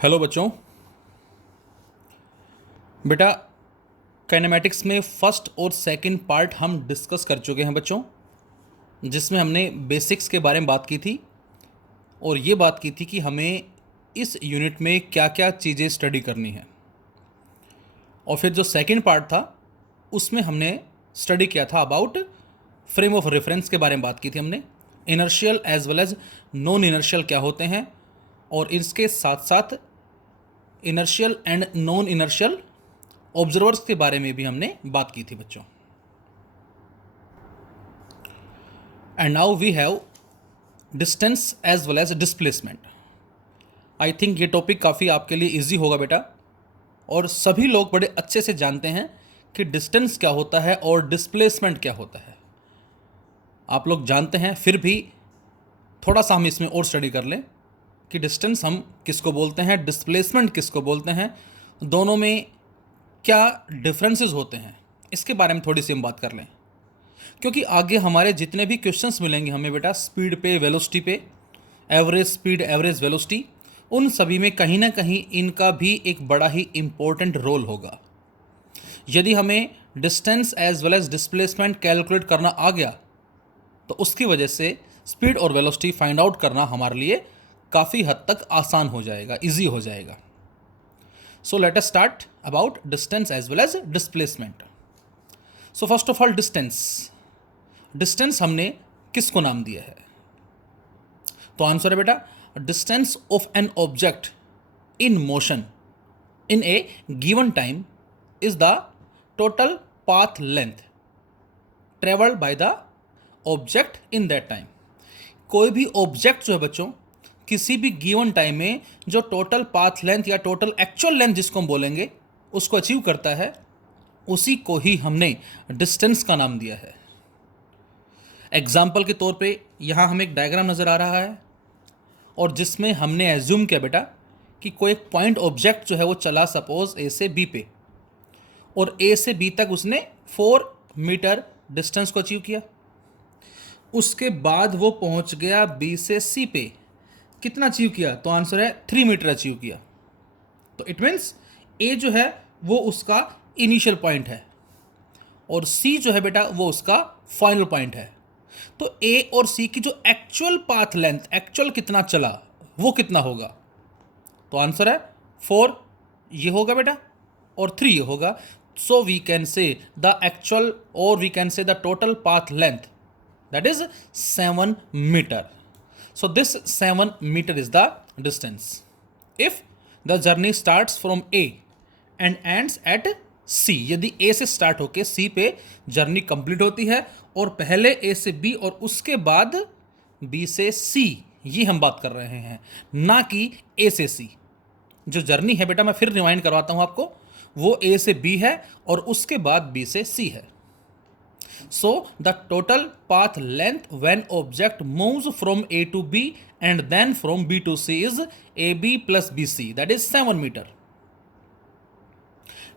Hello बच्चों। बेटा, kinematics में फर्स्ट और सेकंड पार्ट हम डिस्कस कर चुके हैं बच्चों, जिसमें हमने बेसिक्स के बारे में बात की थी और ये बात की थी कि हमें इस यूनिट में क्या क्या चीज़ें स्टडी करनी है। और फिर जो सेकंड पार्ट था उसमें हमने स्टडी किया था अबाउट फ्रेम ऑफ रेफरेंस के बारे में बात की थी हमने। Inertial as well as non inertial क्या होते हैं और इसके साथ साथ inertial and non inertial observers के बारे में भी हमने बात की थी बच्चों। And now we have distance as well as displacement. I think ये टॉपिक काफ़ी आपके लिए इजी होगा बेटा, और सभी लोग बड़े अच्छे से जानते हैं कि डिस्टेंस क्या होता है और डिस्प्लेसमेंट क्या होता है। आप लोग जानते हैं, फिर भी थोड़ा सा हम इसमें और स्टडी कर लें कि डिस्टेंस हम किसको बोलते हैं, डिस्प्लेसमेंट किसको बोलते हैं, दोनों में क्या डिफरेंसेस होते हैं, इसके बारे में थोड़ी सी हम बात कर लें। क्योंकि आगे हमारे जितने भी क्वेश्चंस मिलेंगे हमें बेटा, स्पीड पे, वेलोसिटी पे, एवरेज स्पीड, एवरेज वेलोसिटी, उन सभी में कहीं ना कहीं इनका भी एक बड़ा ही इम्पोर्टेंट रोल होगा। यदि हमें distance as well as displacement calculate करना आ गया तो उसकी वजह से स्पीड और वेलोसिटी फाइंड आउट करना हमारे लिए काफ़ी हद तक आसान हो जाएगा, इजी हो जाएगा। So let us start about distance as well as displacement. So first of all distance. Distance हमने किसको नाम दिया है? तो आंसर है बेटा, distance of an object in motion in a given time is the total path length traveled by the object in that time. कोई भी ऑब्जेक्ट जो है बच्चों, किसी भी गिवन टाइम में जो टोटल पाथ लेंथ या टोटल एक्चुअल लेंथ जिसको हम बोलेंगे उसको अचीव करता है, उसी को ही हमने डिस्टेंस का नाम दिया है। एग्जाम्पल के तौर पे यहाँ हमें एक डायग्राम नज़र आ रहा है और जिसमें हमने एज्यूम किया बेटा कि कोई एक पॉइंट ऑब्जेक्ट जो है वो चला सपोज ए से बी पे, और ए से बी तक उसने 4 मीटर डिस्टेंस को अचीव किया। उसके बाद वो पहुंच गया बी से सी पे, कितना अचीव किया? तो आंसर है 3 मीटर अचीव किया। तो इट मीन्स ए जो है वो उसका इनिशियल पॉइंट है और सी जो है बेटा वो उसका फाइनल पॉइंट है। तो ए और सी की जो एक्चुअल पाथ लेंथ, एक्चुअल कितना चला, वो कितना होगा? तो आंसर है 4 ये होगा बेटा और 3 ये होगा। So we can say the actual or we can say the total path length, that is 7 meter. So this 7 meter is the distance. If the journey starts from A and ends at C, यदि A से start होके C पे journey complete होती है और पहले A से B और उसके बाद B से C, ये हम बात कर रहे हैं, ना कि A से C। जो जर्नी है बेटा, मैं फिर रिमाइंड करवाता हूँ आपको, वो A से B है और उसके बाद B से C है। So the total path length when object moves from A to B and then from B to C is AB plus BC, that is 7 meter.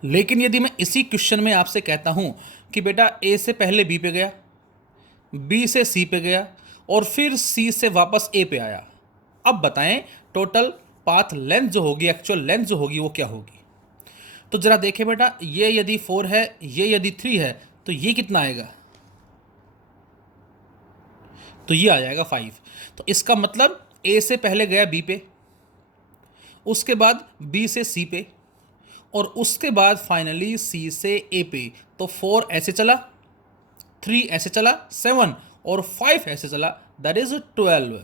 लेकिन यदि मैं इसी क्वेश्चन में आपसे कहता हूं कि बेटा A से पहले B पे गया, B से C पे गया और फिर C से वापस A पे आया, अब बताएं टोटल पाथ लेंथ जो होगी, एक्चुअल लेंथ जो होगी वो क्या होगी? तो जरा देखें बेटा, ये यदि 4 है, ये यदि 3 है, तो ये कितना आएगा? तो ये आ जाएगा 5। तो इसका मतलब A से पहले गया B पे, उसके बाद B से C पे और उसके बाद फाइनली C से A पे। तो 4 ऐसे चला, 3 ऐसे चला 7 और 5 ऐसे चला, that is 12।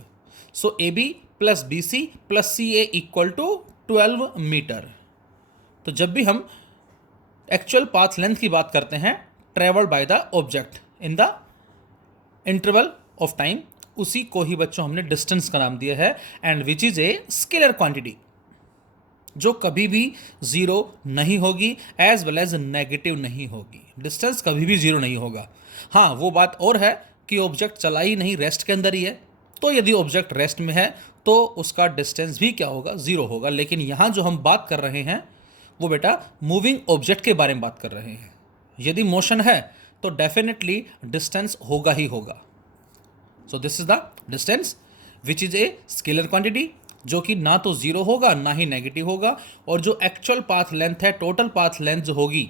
So AB plus BC plus CA equal to 12 metre. तो जब भी हम एक्चुअल पाथ लेंथ की बात करते हैं travelled by the object in the interval of time, उसी को ही बच्चों हमने डिस्टेंस का नाम दिया है, and which is a scalar quantity जो कभी भी जीरो नहीं होगी एज वेल एज नेगेटिव नहीं होगी। डिस्टेंस कभी भी जीरो नहीं होगा। हाँ, वो बात और है कि ऑब्जेक्ट चला ही नहीं, रेस्ट के अंदर ही है, तो यदि ऑब्जेक्ट रेस्ट में है तो उसका डिस्टेंस भी क्या होगा? जीरो होगा। लेकिन यहाँ जो हम बात कर रहे हैं वो बेटा मूविंग ऑब्जेक्ट के बारे में बात कर रहे हैं। यदि मोशन है तो डेफिनेटली डिस्टेंस होगा ही होगा। So this is the distance which is a scalar quantity जो कि ना तो ज़ीरो होगा ना ही नेगेटिव होगा, और जो एक्चुअल पाथ लेंथ है, टोटल पाथ लेंथ जो होगी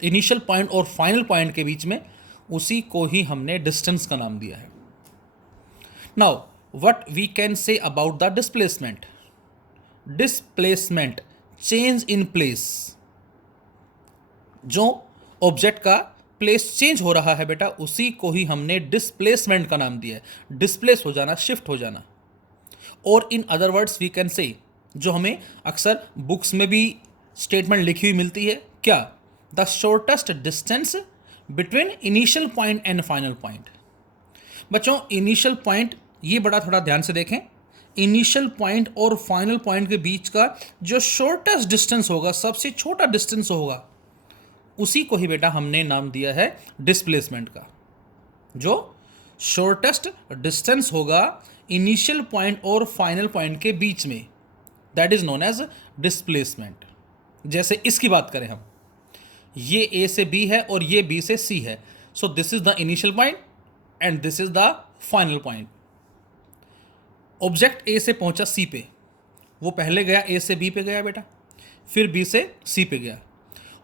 इनिशियल पॉइंट और फाइनल पॉइंट के बीच में, उसी को ही हमने डिस्टेंस का नाम दिया है। Now what we can say about the displacement. Displacement, change in place, जो ऑब्जेक्ट का प्लेस चेंज हो रहा है बेटा, उसी को ही हमने डिस्प्लेसमेंट का नाम दिया है। डिस्प्लेस हो जाना, शिफ्ट हो जाना। और in other words we can say, जो हमें अक्सर बुक्स में भी स्टेटमेंट लिखी हुई मिलती है, क्या, the shortest distance between initial point and final point. बच्चों इनिशियल पॉइंट, ये बड़ा थोड़ा ध्यान से देखें, इनिशियल पॉइंट और फाइनल पॉइंट के बीच का जो शॉर्टेस्ट डिस्टेंस होगा, सबसे छोटा डिस्टेंस होगा, उसी को ही बेटा हमने नाम दिया है डिस्प्लेसमेंट का। जो शॉर्टेस्ट डिस्टेंस होगा इनिशियल पॉइंट और फाइनल पॉइंट के बीच में, that is known as displacement. जैसे इसकी बात करें हम, ये ए से बी है और ये बी से सी है, so this is the initial point and this is the final point. Object A से पहुंचा सी पे, वो पहले गया ए से बी पे गया बेटा, फिर बी से सी पे गया।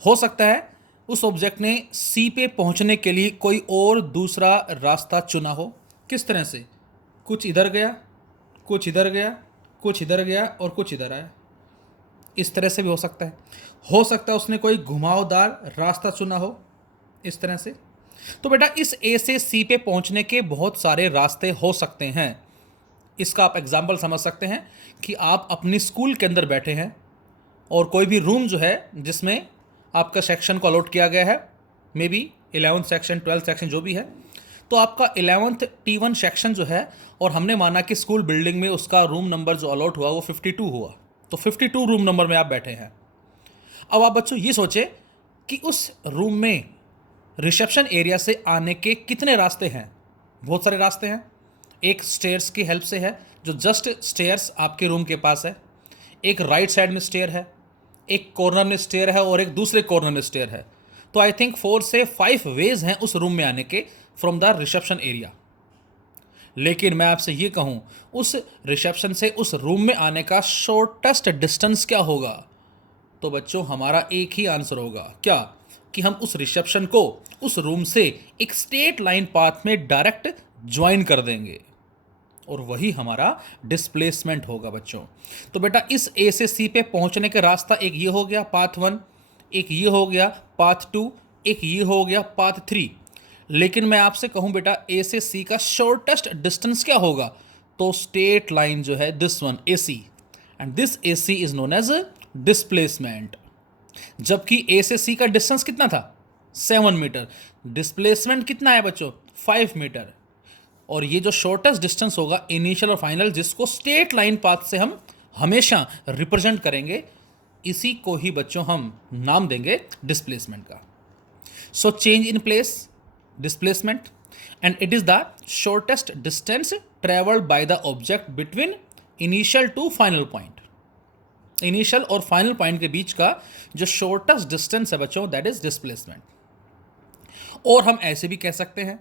हो सकता है उस ऑब्जेक्ट ने सी पे पहुंचने के लिए कोई और दूसरा रास्ता चुना हो। किस तरह से, कुछ इधर गया, कुछ इधर गया, कुछ इधर गया और कुछ इधर आया, इस तरह से भी हो सकता है। हो सकता है उसने कोई घुमावदार रास्ता चुना हो, इस तरह से। तो बेटा इस ए से सी पे पहुंचने के बहुत सारे रास्ते हो सकते हैं। इसका आप एग्जाम्पल समझ सकते हैं कि आप अपनी स्कूल के अंदर बैठे हैं और कोई भी रूम जो है जिसमें आपका सेक्शन को अलॉट किया गया है, may be 11th section, 12th section जो भी है, तो आपका 11th T1 सेक्शन जो है, और हमने माना कि स्कूल बिल्डिंग में उसका रूम नंबर जो अलॉट हुआ वो 52 हुआ, तो 52 रूम नंबर में आप बैठे हैं। अब आप बच्चों ये सोचें कि उस रूम में रिसेप्शन एरिया से आने के कितने रास्ते हैं। बहुत सारे रास्ते हैं। एक स्टेयर्स की हेल्प से है, जो जस्ट स्टेयर्स आपके रूम के पास है, एक राइट साइड में स्टेयर है, एक कॉर्नर में स्टेयर है और एक दूसरे कॉर्नर में स्टेयर है। तो आई थिंक 4 से 5 वेज हैं उस रूम में आने के फ्रॉम द रिसेप्शन एरिया। लेकिन मैं आपसे ये कहूं, उस रिसेप्शन से उस रूम में आने का शॉर्टेस्ट डिस्टेंस क्या होगा, तो बच्चों हमारा एक ही आंसर होगा, क्या, कि हम उस रिसेप्शन को उस रूम से एक स्ट्रेट लाइन पाथ में डायरेक्ट ज्वाइन कर देंगे, और वही हमारा डिस्प्लेसमेंट होगा बच्चों। तो बेटा इस ए से सी पे पहुंचने का रास्ता एक ये हो गया पाथ 1, एक ये हो गया पाथ 2, एक ये हो गया पाथ 3। लेकिन मैं आपसे कहूं बेटा ए से सी का शॉर्टेस्ट डिस्टेंस क्या होगा, तो स्ट्रेट लाइन जो है this one A C, and this A C is known as displacement. जबकि ए से सी का डिस्टेंस कितना था, 7 मीटर, डिस्प्लेसमेंट कितना है बच्चों, 5 मीटर। और ये जो शॉर्टेस्ट डिस्टेंस होगा इनिशियल और फाइनल, जिसको स्ट्रेट लाइन पाथ से हम हमेशा रिप्रेजेंट करेंगे, इसी को ही बच्चों हम नाम देंगे डिस्प्लेसमेंट का। So change in place, displacement, and it is the shortest distance travelled by the object between initial to final point. Initial और फाइनल पॉइंट के बीच का जो शॉर्टेस्ट डिस्टेंस है बच्चों, दैट इज डिस्प्लेसमेंट। और हम ऐसे भी कह सकते हैं,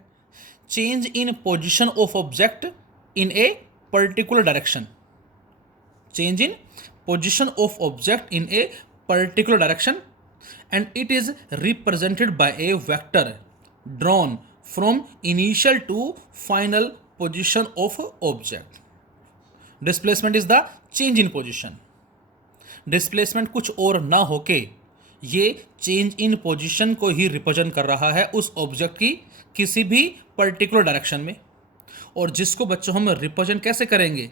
change in position of object in a particular direction, change in position of object in a particular direction, and it is represented by a vector drawn from initial to final position of object. Displacement is the change in position. Displacement कुछ और ना होके ये change in position को ही represent कर रहा है उस ऑब्जेक्ट की किसी भी पर्टिकुलर डायरेक्शन में, और जिसको बच्चों हम रिप्रेजेंट कैसे करेंगे,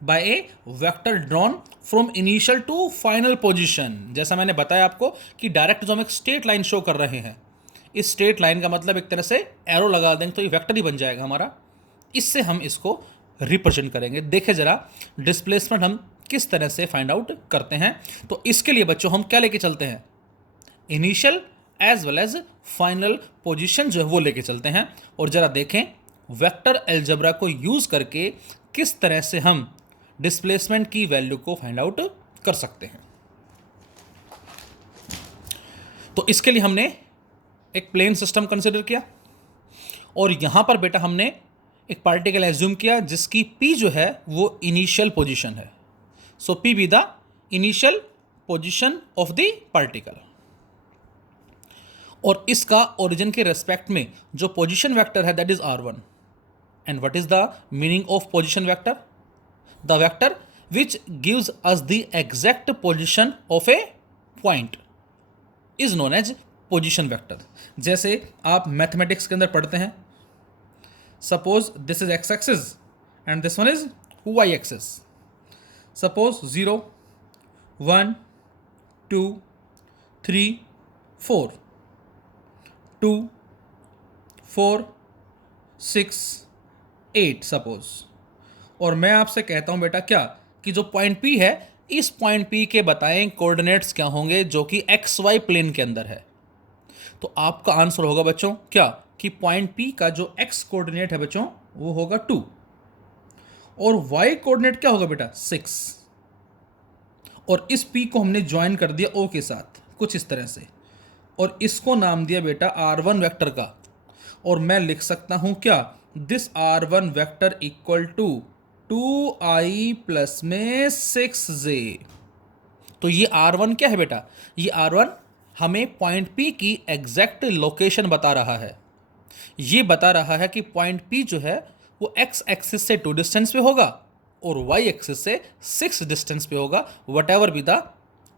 by a vector drawn from initial to final position. जैसा मैंने बताया आपको कि डायरेक्ट जो हम एक स्ट्रेट लाइन शो कर रहे हैं, इस स्ट्रेट लाइन का मतलब एक तरह से एरो लगा देंगे तो ये वेक्टर ही बन जाएगा हमारा, इससे हम इसको रिप्रेजेंट करेंगे। देखें जरा डिस्प्लेसमेंट हम किस तरह से फाइंड आउट करते हैं। तो इसके लिए बच्चों हम क्या लेके चलते हैं, initial as well as final position जो है वो लेके चलते हैं, और जरा देखें वेक्टर अलजेब्रा को यूज करके किस तरह से हम डिस्प्लेसमेंट की वैल्यू को फाइंड आउट कर सकते हैं। तो इसके लिए हमने एक प्लेन सिस्टम कंसिडर किया, और यहां पर बेटा हमने एक पार्टिकल एज्यूम किया जिसकी p जो है वो इनिशियल पोजीशन है, so p be the initial position of the particle, और इसका ओरिजिन के रेस्पेक्ट में जो पोजीशन वेक्टर है that is r1। And what is the meaning of position vector? The vector which gives us the exact position of a point is known as position vector. जैसे आप mathematics के अंदर पढ़ते हैं, suppose this is X axis and this one is Y axis. Suppose 0 1 2 3 4 2 4 6 8 suppose, और मैं आपसे कहता हूं बेटा क्या कि जो पॉइंट P है, इस पॉइंट P के बताएं कोऑर्डिनेट्स क्या होंगे जो कि एक्स वाई प्लेन के अंदर है। तो आपका आंसर होगा बच्चों क्या कि पॉइंट P का जो x कोऑर्डिनेट है बच्चों वो होगा 2, और y कोऑर्डिनेट क्या होगा बेटा 6, और इस P को हमने ज्वाइन कर दिया O के साथ कुछ इस तरह से, और इसको नाम दिया बेटा r1 वेक्टर का, और मैं लिख सकता हूं क्या this r1 vector equal to 2i plus में 6j। तो ये r1 क्या है बेटा? ये r1 हमें पॉइंट P की एग्जैक्ट लोकेशन बता रहा है। ये बता रहा है कि पॉइंट P जो है वो x एक्सिस से 2 डिस्टेंस पे होगा और y एक्सिस से 6 डिस्टेंस पे होगा, whatever be the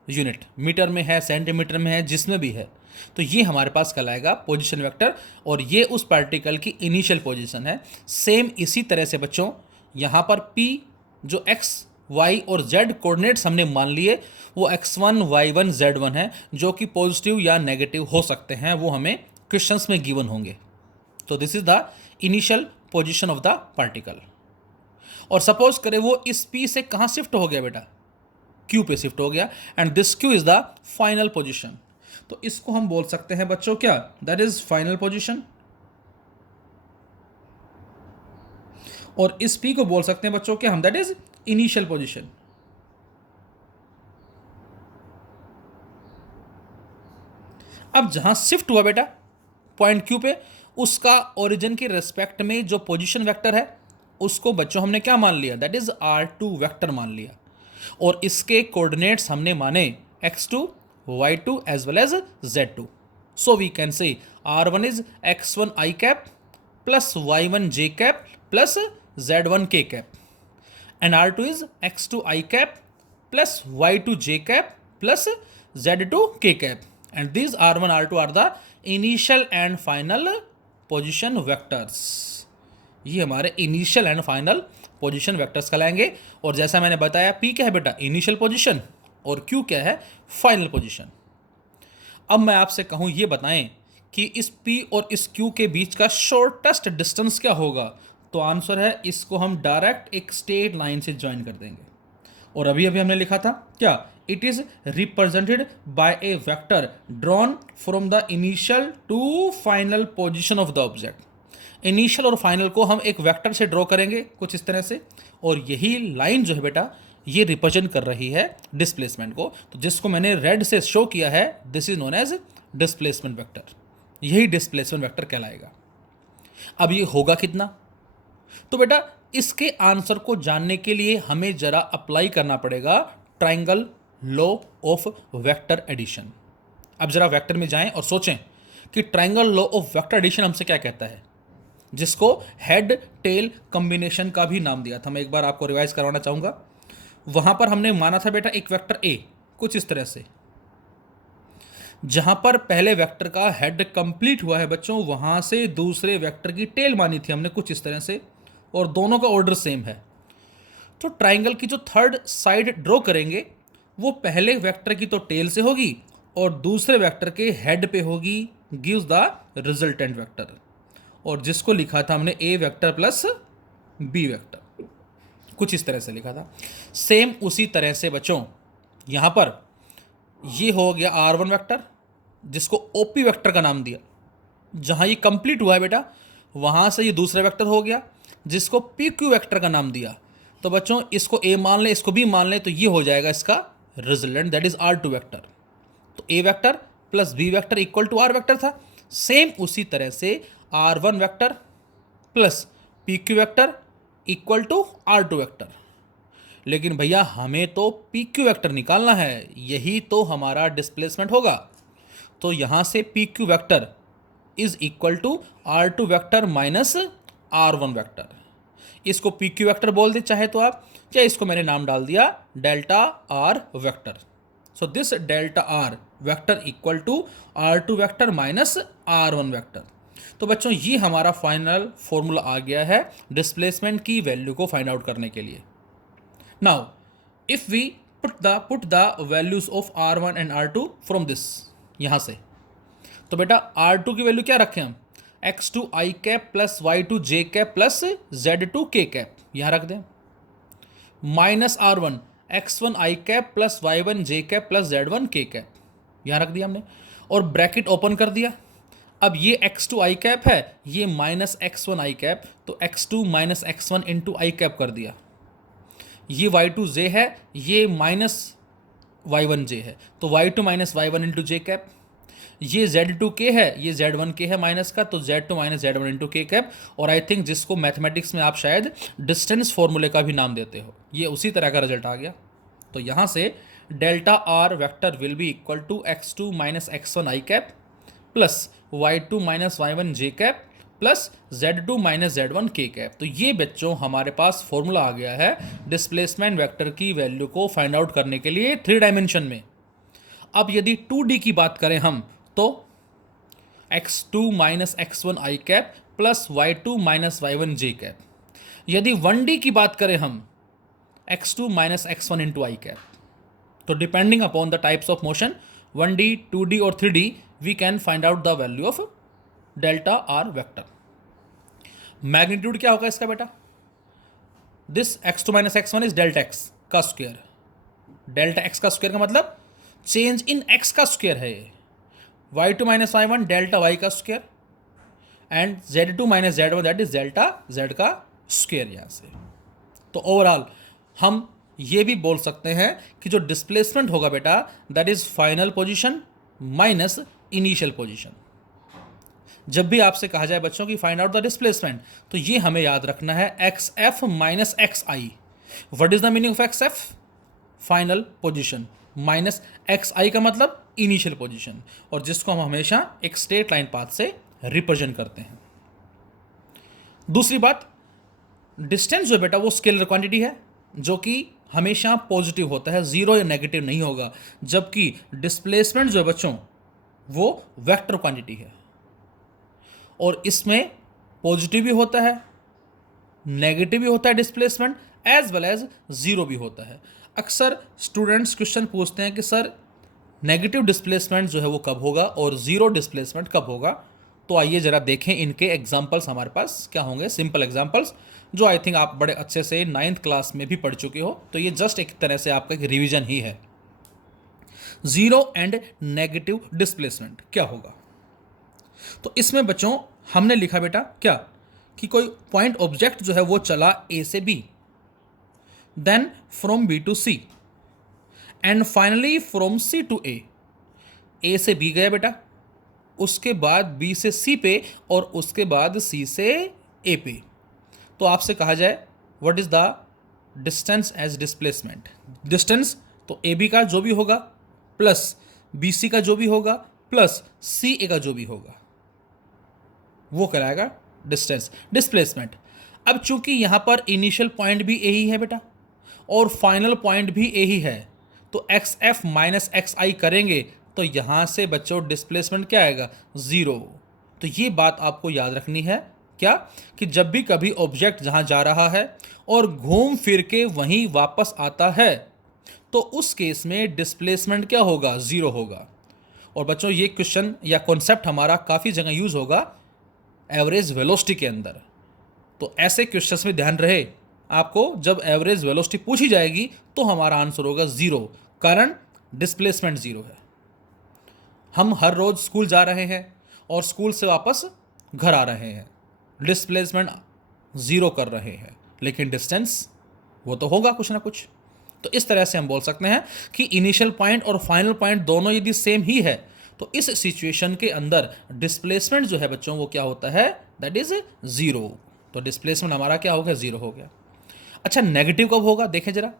unit, metre में है, सेंटीमीटर में है, जिसमें भी है। तो ये हमारे पास कहलाएगा पोजीशन वेक्टर, और ये उस पार्टिकल की इनिशियल पोजीशन है। सेम इसी तरह से बच्चों यहाँ पर P जो x y और z कोऑर्डिनेट्स हमने मान लिए वो x1 y1 z1 है, जो कि पॉजिटिव या नेगेटिव हो सकते हैं, वो हमें क्वेश्चंस में गिवन होंगे। तो this is the initial position of the particle. और सपोज करें वो इस P से कहाँ शिफ्ट हो गया बेटा? Q पे शिफ्ट हो गया, and this Q is the final position. तो इसको हम बोल सकते हैं बच्चों क्या? That is final position. और इस P को बोल सकते हैं बच्चों क्या हम? That is initial position. अब जहां शिफ्ट हुआ बेटा पॉइंट Q पे, उसका ओरिजिन के रेस्पेक्ट में जो पोजीशन वेक्टर है उसको बच्चों हमने क्या मान लिया? दैट इज r2 वेक्टर मान लिया, और इसके कोऑर्डिनेट्स हमने माने x2 y2 as well as z2। So we can say r1 is x1 i cap plus y1 j cap plus z1 k cap, and r2 is x2 i cap plus y2 j cap plus z2 k cap, and these r1 r2 are the initial and final position vectors। ये हमारे initial and final position vectors कहलाएंगे। और जैसा मैंने बताया P क्या है बेटा? इनिशियल पोजीशन, और Q क्या है? Final position. अब मैं आपसे कहूं ये बताएं कि इस P और इस Q के बीच का शॉर्टेस्ट डिस्टेंस क्या होगा? तो आंसर है इसको हम डायरेक्ट एक स्ट्रेट लाइन से ज्वाइन कर देंगे। और अभी अभी हमने लिखा था क्या? It is represented by a vector drawn from the initial to final position of the object. Initial और फाइनल को हम एक वेक्टर से ड्रॉ करेंगे कुछ इस तरह से, और यही लाइन जो है बेटा ये रिप्रेजेंट कर रही है डिस्प्लेसमेंट को। तो जिसको मैंने रेड से शो किया है this is known as displacement vector. यही डिस्प्लेसमेंट वेक्टर कहलाएगा। अब ये होगा कितना? तो बेटा इसके आंसर को जानने के लिए हमें जरा अप्लाई करना पड़ेगा triangle law of vector addition. अब जरा वेक्टर में जाएं और सोचें कि triangle law of vector addition हमसे क्या कहता है, जिसको हेड टेल कॉम्बिनेशन का भी नाम दिया था। मैं एक बार आपको रिवाइज करवाना चाहूंगा। वहां पर हमने माना था बेटा एक वेक्टर ए कुछ इस तरह से, जहां पर पहले वेक्टर का हेड कंप्लीट हुआ है बच्चों, वहां से दूसरे वेक्टर की टेल मानी थी हमने कुछ इस तरह से, और दोनों का ऑर्डर सेम है। तो ट्राइंगल की जो थर्ड साइड ड्रॉ करेंगे वो पहले वेक्टर की तो टेल से होगी और दूसरे वेक्टर के हेड पे होगी, गिव्स द रिजल्टेंट वेक्टर, और जिसको लिखा था हमने ए वेक्टर प्लस बी वेक्टर, कुछ इस तरह से लिखा था। सेम उसी तरह से बच्चों यहां पर ये हो गया R1 वेक्टर, जिसको OP वेक्टर का नाम दिया। जहां ये कंप्लीट हुआ है बेटा वहां से ये दूसरा वेक्टर हो गया जिसको PQ वेक्टर का नाम दिया। तो बच्चों इसको A मान लें, इसको B मान लें, तो ये हो जाएगा इसका resultant, that is R2 vector. तो A vector plus B vector equal to R vector था। सेम उसी तरह से R1 vector plus P Q vector equal to R two vector. लेकिन भैया हमें तो पी क्यू वेक्टर निकालना है, यही तो हमारा डिस्प्लेसमेंट होगा। तो यहाँ से P Q vector is equal to R two vector minus R one vector. इसको पी क्यू वेक्टर बोल दे चाहे तो आप, या इसको मैंने नाम डाल दिया delta are vector. So this delta are vector equal to R two vector minus R one vector. तो बच्चों ये हमारा फाइनल फॉर्मूला आ गया है डिस्प्लेसमेंट की वैल्यू को फाइंड आउट करने के लिए। Now if we put the values of R1 and R2 from this, यहाँ से तो बेटा R2 की वैल्यू क्या रखें हम, x2 i cap plus y2 j cap plus z2 k cap यहाँ रख दें, minus R1 x1 i cap plus y1 j cap plus z1 k cap यहाँ रख दिया हमने, और ब्रैकेट ओपन कर दिया। अब ये x2 i कैप है, ये माइनस x1 i कैप, तो x2 minus x1 into i cap कर दिया। ये y2 j है, ये माइनस y1 j है, तो y2 माइनस y1 इंटू जे कैप। ये z2 k है, ये z1 k है माइनस का, तो z2 माइनस z1 इंटू के कैप। और आई थिंक जिसको मैथमेटिक्स में आप शायद डिस्टेंस फॉर्मूले का भी नाम देते हो, ये उसी तरह का रिजल्ट आ गया। तो यहाँ से delta are vector will be equal to x2 minus x1 I cap plus y2 minus y1 J cap plus z2 minus z1 k cap. तो ये बच्चों हमारे पास फॉर्मूला आ गया है डिस्प्लेसमेंट वेक्टर की वैल्यू को फाइंड आउट करने के लिए 3 डायमेंशन में। अब यदि 2D की बात करें हम तो x2 माइनस x1 आई cap plus y2 minus y1 j cap. यदि 1D की बात करें हम x2 minus x1 into i cap. तो depending upon the types of motion 1D 2D और 3D we can find out the value of delta are vector. Magnitude क्या होगा इसका बेटा, this x2 minus x1 is delta x का square. Delta x का square का मतलब change in x का स्क्वायर है ये। y2 minus y1 delta y का square and z2 minus z1 that is delta z का स्क्वायर यहाँ से। तो ओवरऑल हम ये भी बोल सकते हैं कि जो डिस्प्लेसमेंट होगा बेटा that is final position minus initial position. जब भी आपसे कहा जाए बच्चों की फाइंड आउट द डिस्प्लेसमेंट, तो ये हमें याद रखना है x f minus x i. What is the meaning of x f, final position, minus x i का मतलब इनिशियल पोजीशन, और जिसको हम हमेशा एक स्ट्रेट लाइन पाथ से रिप्रेजेंट करते हैं। दूसरी बात, डिस्टेंस जो बेटा वो स्केलर क्वांटिटी है जो कि हमेशा पॉजिटिव होता है, जीरो या नेगेटिव नहीं होगा, जबकि डिस्प्लेसमेंट जो है बच्चों वो वेक्टर क्वांटिटी है, और इसमें पॉजिटिव भी होता है, नेगेटिव भी होता है displacement, as well as zero भी होता है। अक्सर स्टूडेंट्स क्वेश्चन पूछते हैं कि सर नेगेटिव डिस्प्लेसमेंट जो है वो कब होगा और जीरो डिस्प्लेसमेंट कब होगा। तो आइए जरा देखें इनके एग्जाम्पल्स हमारे पास क्या होंगे, सिंपल एग्जाम्पल्स जो आई थिंक आप बड़े अच्छे से 9th क्लास में भी पढ़ चुके हो। तो ये जस्ट एक तरह से आपका एक रिवीजन ही है। जीरो एंड नेगेटिव डिस्प्लेसमेंट क्या होगा, तो इसमें बच्चों हमने लिखा बेटा क्या कि कोई पॉइंट ऑब्जेक्ट जो है वो चला ए से B, then from B to C and finally from C to A. A से बी गया बेटा, उसके बाद बी से सी पे, और उसके बाद सी से ए पे। तो आपसे कहा जाए what is the distance as displacement. Distance तो ए बी का जो भी होगा प्लस बी सी का जो भी होगा प्लस सी ए का जो भी होगा वो कराएगा डिस्टेंस। डिस्प्लेसमेंट, अब चूंकि यहां पर इनिशियल पॉइंट भी ए ही है बेटा और फाइनल पॉइंट भी ए ही है, तो एक्स एफ माइनस एक्स आई करेंगे तो यहां से बच्चों डिस्प्लेसमेंट क्या आएगा, जीरो। तो ये बात आपको याद रखनी है क्या कि जब भी कभी ऑब्जेक्ट जहां जा रहा है और घूम फिर के वहीं वापस आता है तो उस केस में डिस्प्लेसमेंट क्या होगा, जीरो होगा। और बच्चों ये क्वेश्चन या कॉन्सेप्ट हमारा काफ़ी जगह यूज होगा एवरेज वेलोसिटी के अंदर। तो ऐसे क्वेश्चंस में ध्यान रहे आपको, जब एवरेज वेलोसिटी पूछी जाएगी तो हमारा आंसर होगा जीरो, कारण डिस्प्लेसमेंट जीरो है। हम हर रोज स्कूल जा रहे हैं और स्कूल से वापस घर आ रहे हैं, डिस्प्लेसमेंट जीरो कर रहे हैं, लेकिन डिस्टेंस वो तो होगा कुछ ना कुछ। तो इस तरह से हम बोल सकते हैं कि इनिशियल पॉइंट और फाइनल पॉइंट दोनों यदि सेम ही है तो इस सिचुएशन के अंदर डिस्प्लेसमेंट जो है बच्चों वो क्या होता है, दैट इज जीरो। तो डिस्प्लेसमेंट हमारा क्या हो गया, 0 हो गया। अच्छा नेगेटिव कब होगा देखें जरा।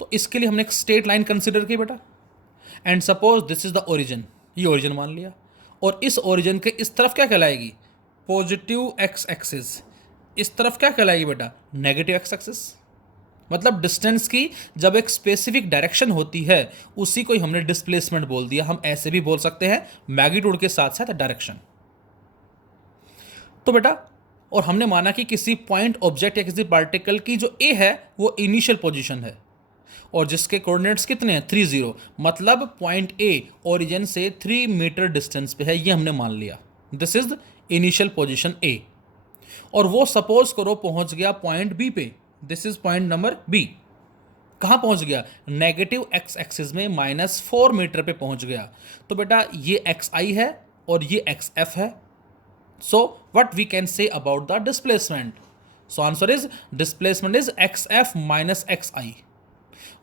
तो इसके लिए हमने एक स्ट्रेट लाइन कंसिडर की बेटा, and suppose this is the origin, ये ओरिजिन मान लिया, और इस ओरिजिन के इस तरफ क्या कहलाएगी, पॉजिटिव एक्स एक्सिस, इस तरफ क्या कहलाएगी बेटा, नेगेटिव एक्स एक्सिस। मतलब डिस्टेंस की जब एक स्पेसिफिक डायरेक्शन होती है उसी को ही हमने डिस्प्लेसमेंट बोल दिया। हम ऐसे भी बोल सकते हैं मैग्नीट्यूड के साथ साथ डायरेक्शन। तो बेटा और हमने माना कि किसी पॉइंट ऑब्जेक्ट या किसी पार्टिकल की जो ए है वो इनिशियल पोजीशन है और जिसके कोऑर्डिनेट्स कितने हैं, 30, मतलब पॉइंट ए ओरिजिन से 3 मीटर डिस्टेंस पे है, ये हमने मान लिया। This is initial position A. और वो सपोज करो पहुंच गया पॉइंट बी पे, this is point number B. कहाँ पहुंच गया, नेगेटिव एक्स एक्सिस में -4 मीटर पे पहुंच गया। तो बेटा ये एक्स आई है और ये एक्स एफ है। So what we can say about the displacement? So answer is displacement is xf minus xi.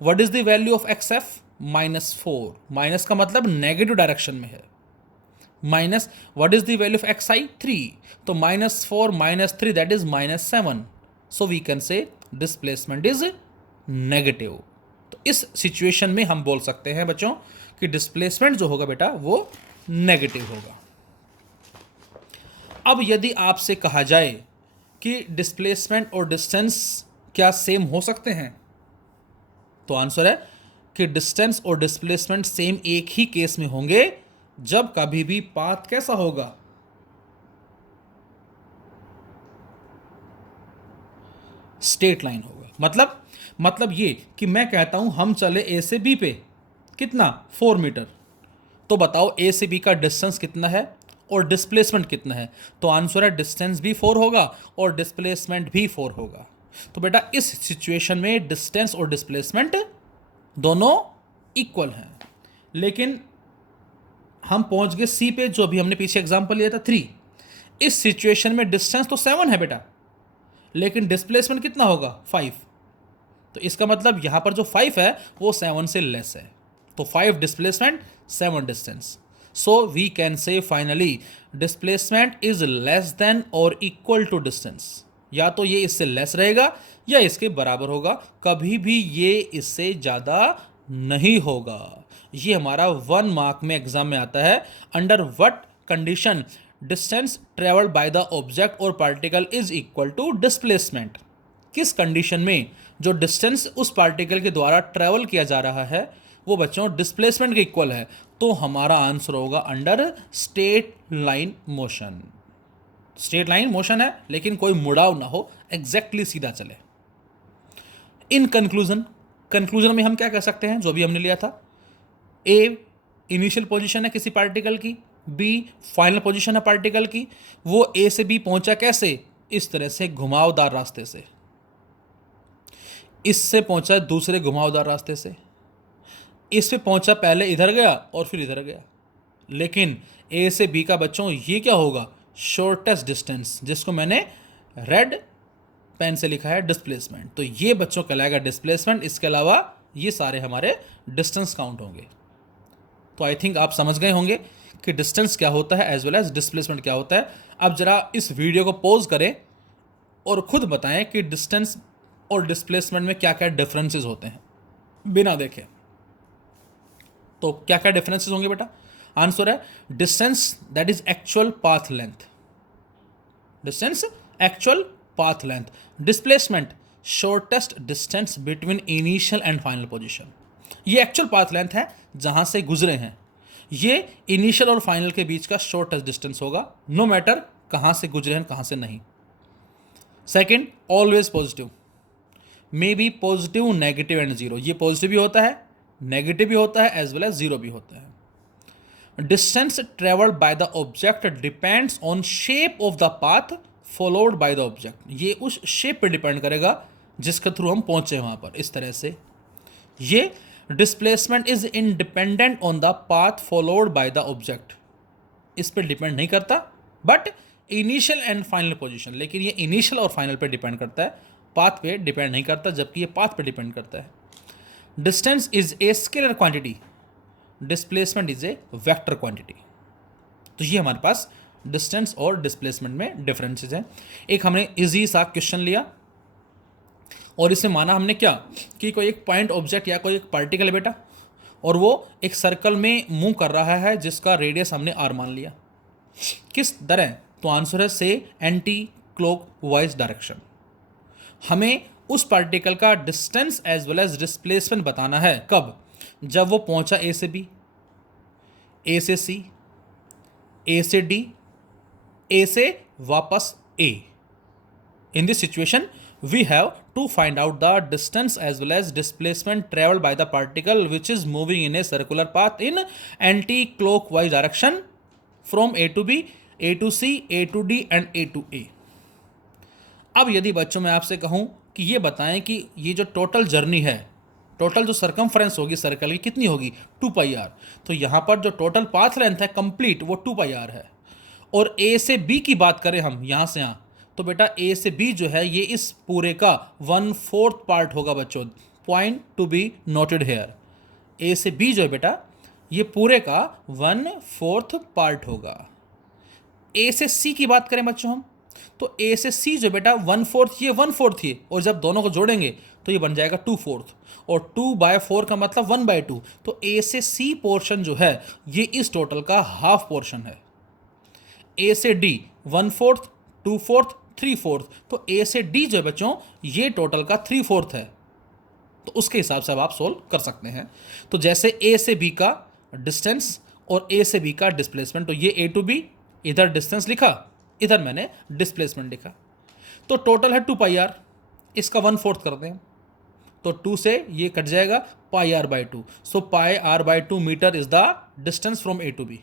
What is the value of xf? -4. Minus का मतलब नेगेटिव डायरेक्शन में है। Minus what is the value of xi? 3. तो -4 -3 that is -7. So we can say displacement is negative. तो इस situation में हम बोल सकते हैं बच्चों कि डिस्प्लेसमेंट जो होगा बेटा वो नेगेटिव होगा। अब यदि आपसे कहा जाए कि डिस्प्लेसमेंट और डिस्टेंस क्या सेम हो सकते हैं, तो आंसर है कि डिस्टेंस और डिस्प्लेसमेंट सेम एक ही केस में होंगे जब कभी भी पाथ कैसा होगा, स्ट्रेट लाइन होगा। मतलब ये कि मैं कहता हूं हम चले ए से बी पे कितना, 4 मीटर, तो बताओ ए से बी का डिस्टेंस कितना है और डिस्प्लेसमेंट कितना है। तो आंसर है डिस्टेंस भी 4 होगा और डिस्प्लेसमेंट भी 4 होगा। तो बेटा इस सिचुएशन में डिस्टेंस और डिस्प्लेसमेंट दोनों इक्वल हैं। लेकिन हम पहुंच गए सी पे, जो अभी हमने पीछे एग्जांपल लिया था 3। इस सिचुएशन में डिस्टेंस तो 7 है बेटा, लेकिन डिस्प्लेसमेंट कितना होगा, 5। तो इसका मतलब यहां पर जो 5 है वो 7 से लेस है। तो 5 displacement 7 distance. So we can say finally displacement is less than or equal to distance। या तो ये इससे लेस रहेगा या इसके बराबर होगा, कभी भी ये इससे ज़्यादा नहीं होगा। ये हमारा 1 मार्क में एग्जाम में आता है। Under what condition distance travelled by the object or particle is equal to displacement. किस कंडीशन में जो डिस्टेंस उस पार्टिकल के द्वारा ट्रेवल किया जा रहा है वो बच्चों डिस्प्लेसमेंट के इक्वल है, तो हमारा आंसर होगा under straight line motion. Straight line motion है लेकिन कोई मुड़ाव ना हो, एग्जैक्टली सीधा चले। इन कंक्लूजन में हम क्या कह सकते हैं, जो भी हमने लिया था, ए इनिशियल पोजीशन है किसी पार्टिकल की, बी फाइनल पोजीशन है पार्टिकल की। वो ए से बी पहुंचा कैसे, इस तरह से घुमावदार रास्ते से, इससे पहुंचा दूसरे घुमावदार रास्ते से, इस पे पहुंचा पहले इधर गया और फिर इधर गया। लेकिन ए से बी का बच्चों ये क्या होगा, शॉर्टेस्ट डिस्टेंस, जिसको मैंने रेड पेन से लिखा है डिस्प्लेसमेंट। तो ये बच्चों कहलाएगा डिस्प्लेसमेंट। इसके अलावा ये सारे हमारे डिस्टेंस काउंट होंगे। तो आई थिंक आप समझ गए होंगे कि डिस्टेंस क्या होता है एज वेल एज डिस्प्लेसमेंट क्या होता है। अब जरा इस वीडियो को पॉज करें और खुद बताएं कि डिस्टेंस और डिस्प्लेसमेंट में क्या क्या डिफरेंसेस होते हैं बिना देखे। तो क्या क्या डिफरेंसेस होंगे बेटा, आंसर है distance that is actual path length, distance actual path length. Displacement shortest distance between initial and final position. ये एक्चुअल पाथ लेंथ है जहां से गुजरे हैं, ये इनिशियल और फाइनल के बीच का शॉर्टेस्ट डिस्टेंस होगा, नो मैटर कहां से गुजरे हैं कहां से नहीं। Second always positive, may be positive negative and zero. ये पॉजिटिव भी होता है, नेगेटिव भी होता है, एज वेल एज जीरो भी होता है। Distance travelled by the object depends on shape of the path followed by the object. ये उस शेप पे डिपेंड करेगा जिसके थ्रू हम पहुंचे वहां पर, इस तरह से। ये displacement is independent on the path followed by the object, इस पर डिपेंड नहीं करता, but initial and final position, लेकिन ये इनिशियल और फाइनल पे डिपेंड करता है, पाथ पे डिपेंड नहीं करता, जबकि ये पाथ पे डिपेंड करता है। Distance is a scalar quantity, displacement is a vector quantity. तो ये हमारे पास डिस्टेंस और डिस्प्लेसमेंट में डिफरेंसेस हैं। एक हमने इजी सा क्वेश्चन लिया और इसमें माना हमने क्या कि कोई एक पॉइंट ऑब्जेक्ट या कोई एक पार्टिकल है बेटा, और वो एक सर्कल में मूव कर रहा है जिसका रेडियस हमने आर मान लिया। किस तरह? तो आंसर है से एंटी क्लॉक वाइज डायरेक्शन। हमें उस पार्टिकल का distance as well as displacement बताना है। कब? जब वो पहुंचा ए से बी, ए से सी, ए से डी, ए से वापस ए। In this situation, we have to find out the distance as well as displacement traveled by the particle which is moving in a circular path in anti-clockwise direction from A to B, A to C, A to D and A to A. अब यदि बच्चों मैं आपसे कहूं कि ये बताएं कि ये जो टोटल जर्नी है, टोटल जो सरकमफ्रेंस होगी सर्कल की कितनी होगी? 2πr। तो यहाँ पर जो टोटल पाथ लेंथ है कंप्लीट वो 2πr है। और ए से बी की बात करें हम यहाँ से यहाँ, तो बेटा ए से बी जो है ये इस पूरे का 1/4 पार्ट होगा बच्चों। Point to be noted here. A से बी जो है बेटा ये पूरे का 1/4 पार्ट होगा। ए से सी की बात करें बच्चों हम, तो ए से सी जो बेटा 1/4 ये 1/4 ये, और जब दोनों को जोड़ेंगे तो ये बन जाएगा 2/4, और 2/4 का मतलब 1/2। तो ए से सी पोर्शन जो है ये इस टोटल का हाफ पोर्शन है। ए से डी 1/4, 2/4, 3/4। तो ए से डी जो है बच्चों ये टोटल का 3/4 है। तो उसके हिसाब से अब आप सोल्व कर सकते हैं। तो जैसे ए से बी का डिस्टेंस और ए से बी का डिस्प्लेसमेंट, तो ये ए टू बी, इधर डिस्टेंस लिखा, इधर मैंने डिस्प्लेसमेंट लिखा। तो टोटल है 2πr, इसका 1/4 कर दें तो 2 से ये कट जाएगा πr/2। So πr/2 metre is the distance from A to B.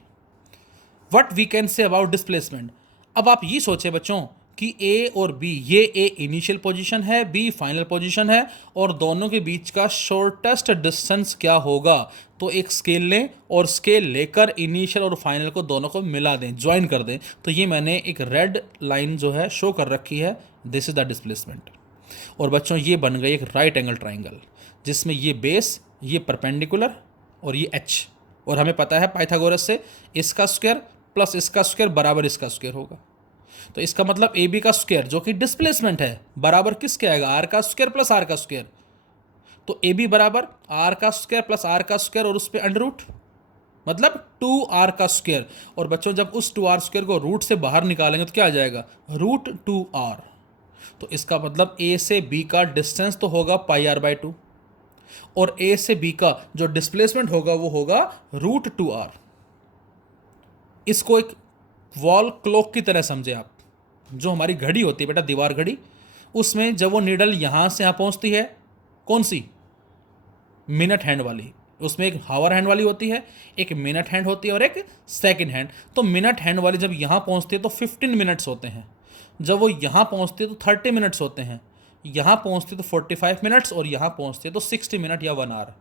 What we can say about displacement? अब आप ये सोचे बच्चों कि ए और बी, ये ए इनिशियल पोजीशन है, बी फाइनल पोजीशन है, और दोनों के बीच का शॉर्टेस्ट डिस्टेंस क्या होगा? तो एक स्केल लें और स्केल लेकर इनिशियल और फाइनल को दोनों को मिला दें, ज्वाइन कर दें। तो ये मैंने एक रेड लाइन जो है शो कर रखी है, दिस इज द डिस्प्लेसमेंट। और बच्चों ये बन गई एक राइट एंगल ट्राइंगल जिसमें ये बेस, ये परपेंडिकुलर और ये एच। और हमें पता है पाइथागोरस से इसका स्क्वायर प्लस इसका स्क्वायर बराबर इसका स्क्वायर होगा। तो इसका मतलब ए बी का स्क्वायर जो कि डिस्प्लेसमेंट है बराबर किसके आएगा? आर का स्क्वायर प्लस आर का स्क्वायर। तो ए बी बराबर आर का स्क्वायर प्लस आर का स्क्वायर और उस पर अंडर रूट, मतलब 2r का स्क्वायर। और बच्चों जब उस 2r स्क्वायर को रूट से बाहर निकालेंगे तो क्या आ जाएगा? √2r। तो इसका मतलब ए से बी का डिस्टेंस तो होगा πr/2 और ए से बी का जो डिस्प्लेसमेंट होगा वो होगा √2r। इसको एक वॉल क्लॉक की तरह समझे आप। जो हमारी घड़ी होती है बेटा, दीवार घड़ी, उसमें जब वो नीडल यहाँ से यहाँ पहुँचती है, कौन सी? मिनट हैंड वाली। उसमें एक हावर हैंड वाली होती है, एक मिनट हैंड होती है और एक सेकंड हैंड। तो मिनट हैंड वाली जब यहाँ पहुँचती है तो 15 मिनट्स होते हैं, जब वो यहाँ पहुँचती है तो 30 मिनट्स होते हैं, यहाँ पहुँचती है तो 45 मिनट्स और यहाँ पहुँचती है तो 60 मिनट या 1 आवर।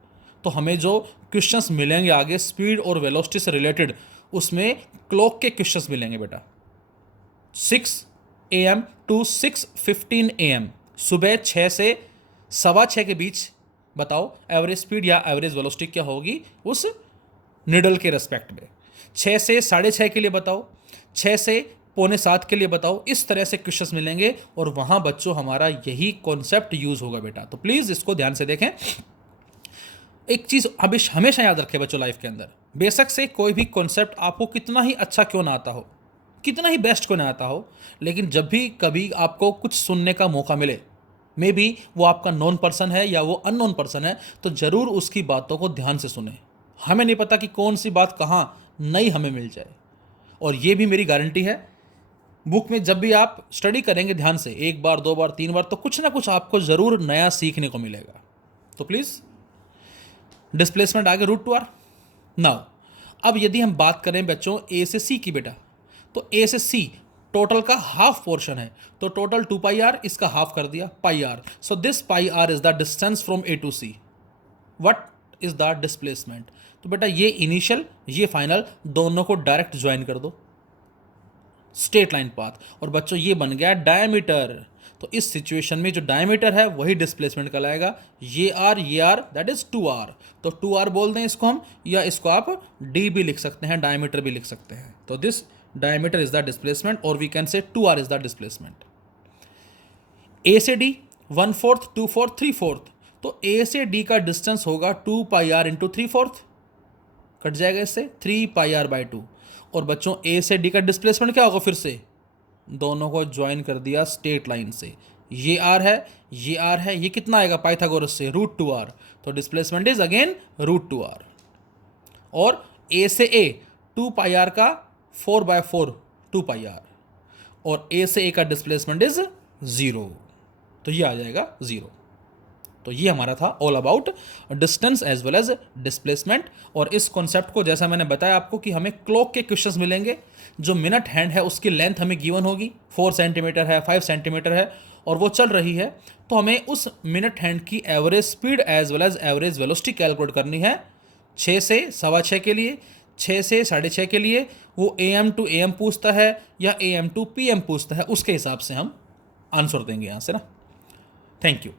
तो हमें जो क्वेश्चंस मिलेंगे आगे स्पीड और वेलोसिटी से रिलेटेड, उसमें क्लॉक के क्वेश्चंस मिलेंगे बेटा। 6 AM टू 6:15 AM, सुबह 6 से 6:15 के बीच बताओ एवरेज स्पीड या एवरेज वेलोसिटी क्या होगी उस निडल के रेस्पेक्ट में। 6 से 6:30 के लिए बताओ, 6 से 6:45 के लिए बताओ। इस तरह से क्वेश्चंस मिलेंगे और वहाँ बच्चों हमारा यही कॉन्सेप्ट यूज़ होगा बेटा। तो प्लीज़ इसको ध्यान से देखें। एक चीज़ हमेशा याद रखें बच्चों, लाइफ के अंदर बेशक से कोई भी कॉन्सेप्ट आपको कितना ही अच्छा क्यों ना आता हो, कितना ही बेस्ट क्यों ना आता हो, लेकिन जब भी कभी आपको कुछ सुनने का मौका मिले, मे बी वो आपका नॉन पर्सन है या वो अननोन पर्सन है, तो ज़रूर उसकी बातों को ध्यान से सुने। हमें नहीं पता कि कौन सी बात कहाँ नई हमें मिल जाए। और ये भी मेरी गारंटी है, बुक में जब भी आप स्टडी करेंगे ध्यान से, 1 बार 2 बार 3 बार, तो कुछ ना कुछ आपको ज़रूर नया सीखने को मिलेगा। तो प्लीज़ डिस्प्लेसमेंट आगे √2r। नाउ अब यदि हम बात करें बच्चों ए से सी की बेटा, तो ए से सी टोटल का हाफ पोर्शन है, तो टोटल 2πr, इसका हाफ कर दिया πr। So this πr is the distance from A to C. What is the displacement? तो बेटा ये इनिशियल ये फाइनल दोनों को डायरेक्ट ज्वाइन कर दो, स्ट्रेट लाइन पाथ, और बच्चों ये बन गया डायमीटर। तो इस सिचुएशन में जो डायमीटर है वही डिस्प्लेसमेंट कहलाएगा। ये आर दैट इज 2r। तो 2r बोल दें इसको हम, या इसको आप d भी लिख सकते हैं, डायमीटर भी लिख सकते हैं। तो this diameter is the displacement, or we can say 2r is the displacement. A से D 1/4, 2/4, 3/4, तो A से D का डिस्टेंस होगा 2 पाई r इंटू 3/4, कट जाएगा इससे 3 पाई r बाई 2। और बच्चों A से D का डिस्प्लेसमेंट क्या होगा, फिर से दोनों को ज्वाइन कर दिया स्ट्रेट लाइन से, ये r है, ये r है, ये कितना आएगा पाइथागोरस से √2r, तो डिस्प्लेसमेंट इज अगेन √2r। और A से A 2 पाई r का 4/4 2 पाई r, और A से A का डिस्प्लेसमेंट इज 0, तो ये आ जाएगा 0। तो ये हमारा था all about distance as well as displacement. और इस कॉन्सेप्ट को जैसा मैंने बताया आपको कि हमें क्लॉक के क्वेश्चंस मिलेंगे, जो मिनट हैंड है उसकी लेंथ हमें गिवन होगी, 4 सेंटीमीटर है, 5 सेंटीमीटर है, और वो चल रही है, तो हमें उस मिनट हैंड की average speed as well as average velocity calculate करनी है 6 से 6:15 के लिए, 6 से 6:30 के लिए वो AM टू AM पूछता है या AM टू PM पूछता है, उसके हिसाब से हम आंसर देंगे यहाँ से ना। Thank you.